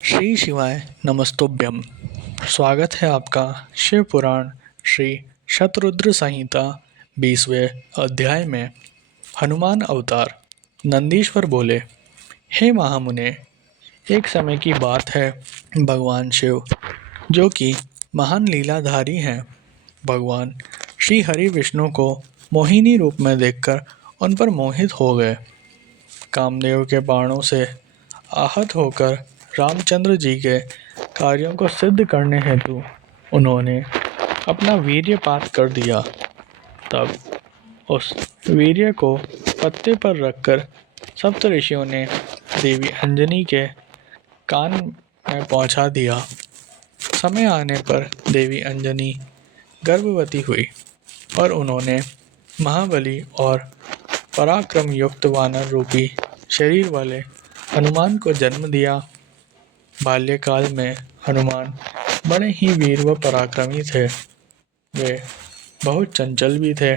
श्री शिवाय नमस्तुभ्यम। स्वागत है आपका शिव पुराण श्री शतरुद्र संहिता 20वें अध्याय में। हनुमान अवतार। नंदीश्वर बोले, हे महामुने, एक समय की बात है। भगवान शिव जो कि महान लीलाधारी हैं, भगवान श्री हरि विष्णु को मोहिनी रूप में देखकर उन पर मोहित हो गए। कामदेव के बाणों से आहत होकर रामचंद्र जी के कार्यों को सिद्ध करने हेतु उन्होंने अपना वीर्यपात कर दिया। तब उस वीर्य को पत्ते पर रखकर सप्तऋषियों ने देवी अंजनी के कान में पहुंचा दिया। समय आने पर देवी अंजनी गर्भवती हुई और उन्होंने महाबली और पराक्रम युक्त वानर रूपी शरीर वाले हनुमान को जन्म दिया। बाल्यकाल में हनुमान बड़े ही वीर व पराक्रमी थे। वे बहुत चंचल भी थे।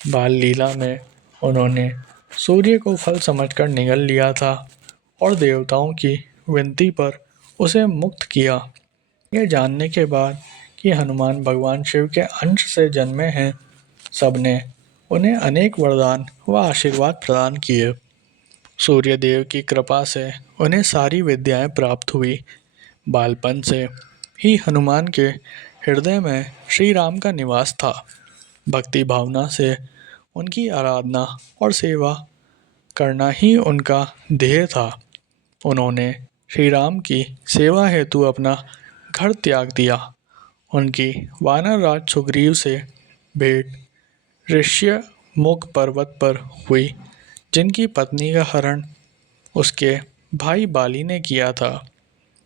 बाल लीला में उन्होंने सूर्य को फल समझकर निगल लिया था और देवताओं की विनती पर उसे मुक्त किया। यह जानने के बाद कि हनुमान भगवान शिव के अंश से जन्मे हैं, सबने उन्हें अनेक वरदान व आशीर्वाद प्रदान किए। सूर्य देव की कृपा से उन्हें सारी विद्याएं प्राप्त हुई। बालपन से ही हनुमान के हृदय में श्री राम का निवास था। भक्ति भावना से उनकी आराधना और सेवा करना ही उनका ध्येय था। उन्होंने श्री राम की सेवा हेतु अपना घर त्याग दिया। उनकी वानर राज सुग्रीव से भेंट ऋष्यमुख पर्वत पर हुई, जिनकी पत्नी का हरण उसके भाई बाली ने किया था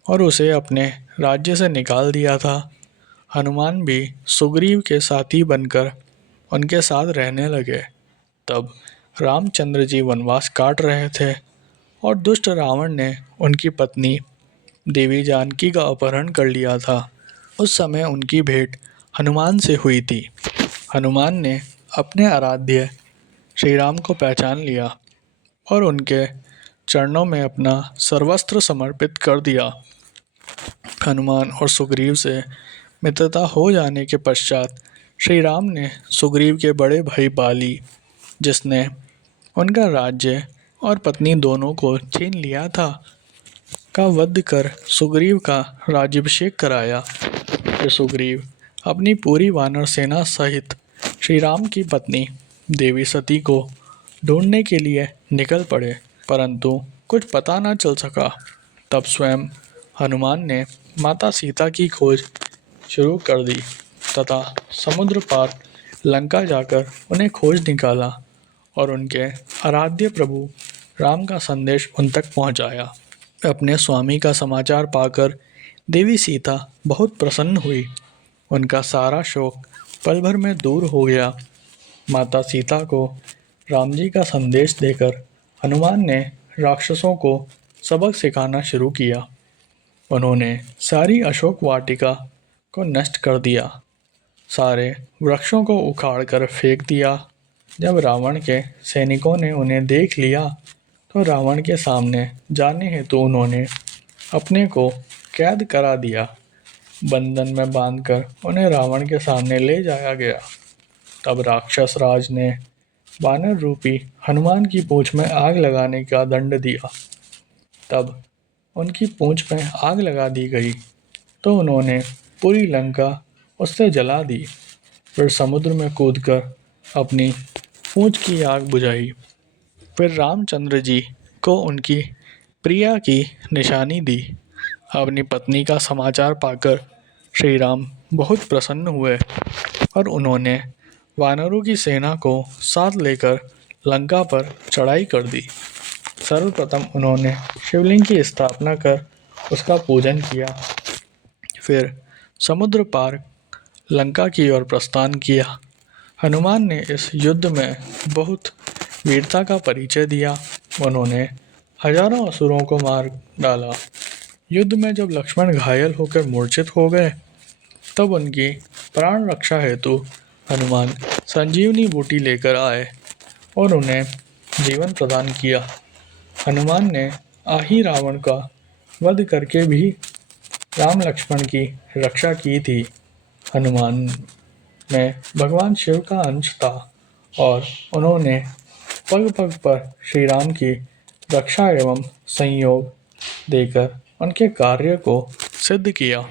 और उसे अपने राज्य से निकाल दिया था। हनुमान भी सुग्रीव के साथी बनकर उनके साथ रहने लगे। तब रामचंद्र जी वनवास काट रहे थे और दुष्ट रावण ने उनकी पत्नी देवी जानकी का अपहरण कर लिया था। उस समय उनकी भेंट हनुमान से हुई थी। हनुमान ने अपने आराध्य श्री राम को पहचान लिया और उनके चरणों में अपना सर्वस्त्र समर्पित कर दिया। हनुमान और सुग्रीव से मित्रता हो जाने के पश्चात श्री राम ने सुग्रीव के बड़े भाई बाली, जिसने उनका राज्य और पत्नी दोनों को छीन लिया था, का वध कर सुग्रीव का राज्याभिषेक कराया। फिर सुग्रीव अपनी पूरी वानर सेना सहित श्री राम की पत्नी देवी सती को ढूंढने के लिए निकल पड़े, परंतु कुछ पता न चल सका। तब स्वयं हनुमान ने माता सीता की खोज शुरू कर दी तथा समुद्र पार लंका जाकर उन्हें खोज निकाला और उनके आराध्य प्रभु राम का संदेश उन तक पहुंचाया। अपने स्वामी का समाचार पाकर देवी सीता बहुत प्रसन्न हुई। उनका सारा शोक पल भर में दूर हो गया। माता सीता को राम जी का संदेश देकर हनुमान ने राक्षसों को सबक सिखाना शुरू किया। उन्होंने सारी अशोक वाटिका को नष्ट कर दिया, सारे वृक्षों को उखाड़ कर फेंक दिया। जब रावण के सैनिकों ने उन्हें देख लिया तो रावण के सामने जाने हेतु उन्होंने अपने को कैद करा दिया। बंधन में बांधकर उन्हें रावण के सामने ले जाया गया। तब राक्षस राज ने वानर रूपी हनुमान की पूंछ में आग लगाने का दंड दिया। तब उनकी पूंछ में आग लगा दी गई तो उन्होंने पूरी लंका उससे जला दी। फिर समुद्र में कूदकर अपनी पूंछ की आग बुझाई। फिर रामचंद्र जी को उनकी प्रिया की निशानी दी। अपनी पत्नी का समाचार पाकर श्री राम बहुत प्रसन्न हुए और उन्होंने वानरों की सेना को साथ लेकर लंका पर चढ़ाई कर दी। सर्वप्रथम उन्होंने शिवलिंग की स्थापना कर उसका पूजन किया। फिर समुद्र पार लंका की ओर प्रस्थान किया। हनुमान ने इस युद्ध में बहुत वीरता का परिचय दिया। उन्होंने हजारों असुरों को मार डाला। युद्ध में जब लक्ष्मण घायल होकर मूर्छित हो गए, तब उनकी प्राण रक्षा हेतु हनुमान संजीवनी बूटी लेकर आए और उन्हें जीवन प्रदान किया। हनुमान ने आही रावण का वध करके भी राम लक्ष्मण की रक्षा की थी। हनुमान में भगवान शिव का अंश था और उन्होंने पग पग पर श्री राम की रक्षा एवं संयोग देकर उनके कार्य को सिद्ध किया।